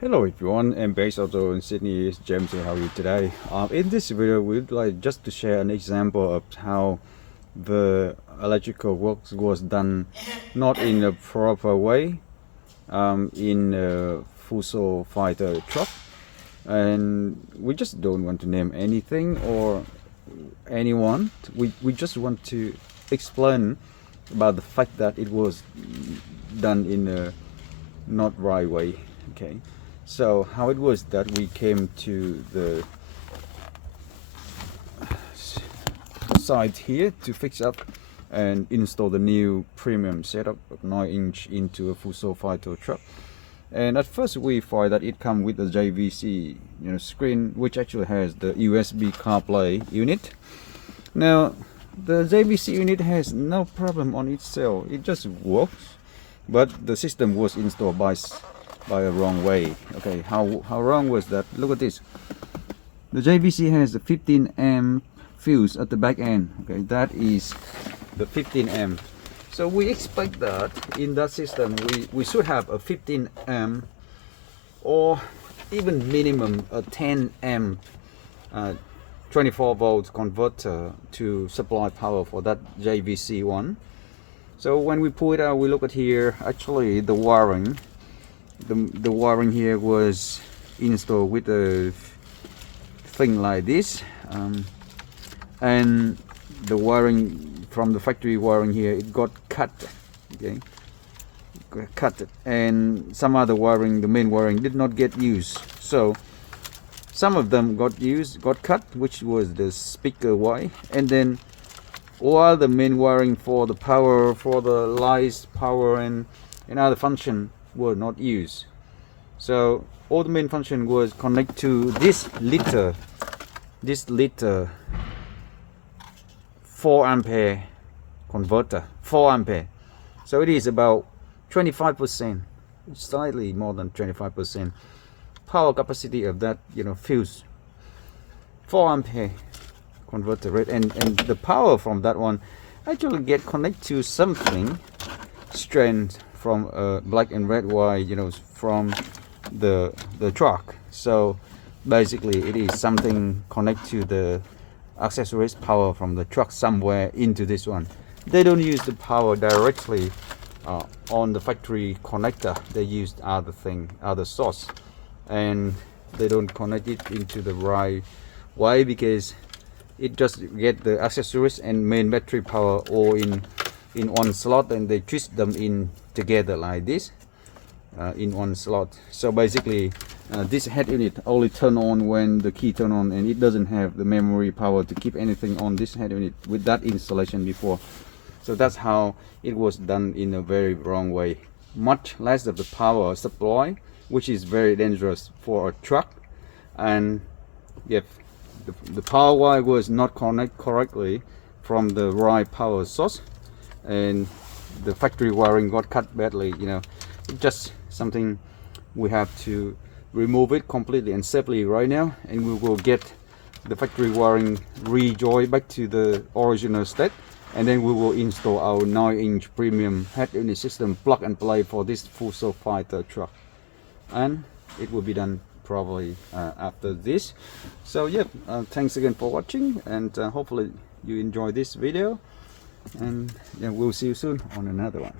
Hello everyone, MPX Auto in Sydney. It's James here. How are you today? In this video, we'd like just to share an example of how the electrical work was done not in a proper way in a Fuso Fighter truck, and we just don't want to name anything or anyone. We just want to explain about the fact that it was done in a not right way. Okay. So how it was that we came to the site here to fix up and install the new premium setup of 9-inch into a Fuso Fighter truck. And at first we find that it comes with a JVC screen, which actually has the USB CarPlay unit. Now the JVC unit has no problem on itself, it just works, but the system was installed by a wrong way. Okay, how wrong was that? Look at this. The JVC has a 15 amp fuse at the back end. Okay, that is the 15 amp. So we expect that in that system we should have a 15 amp or even minimum a 10 amp 24 volt converter to supply power for that JVC one. So when we pull it out, we look at here, actually the wiring. The wiring here was installed with a thing like this, and the wiring from the factory wiring here, it got cut. Okay, cut, and some other wiring, the main wiring, did not get used. So some of them got cut, which was the speaker wire, and then all the main wiring for the power, for the lights, power, and other function were not used. So all the main function was connect to this liter 4 ampere converter, 4 ampere. So it is about 25%, slightly more than 25% power capacity of that fuse 4 ampere converter, right? And the power from that one actually get connect to something strand from a black and red wire, from the truck. So basically it is something connect to the accessories power from the truck somewhere into this one. They don't use the power directly on the factory connector. They used other source, and they don't connect it into the right way because it just get the accessories and main battery power all in one slot, and they twist them in together like this in one slot. So basically this head unit only turn on when the key turn on, and it doesn't have the memory power to keep anything on this head unit with that installation before. So that's how it was done in a very wrong way. Much less of the power supply, which is very dangerous for a truck. And if the power wire was not connected correctly from the right power source, and the factory wiring got cut badly, it's just something we have to remove it completely and safely right now, and we will get the factory wiring rejoined back to the original state, and then we will install our 9-inch premium head unit system plug and play for this Fuso Fighter truck, and it will be done probably after this. So yeah, thanks again for watching, and hopefully you enjoy this video, and yeah, we'll see you soon on another one.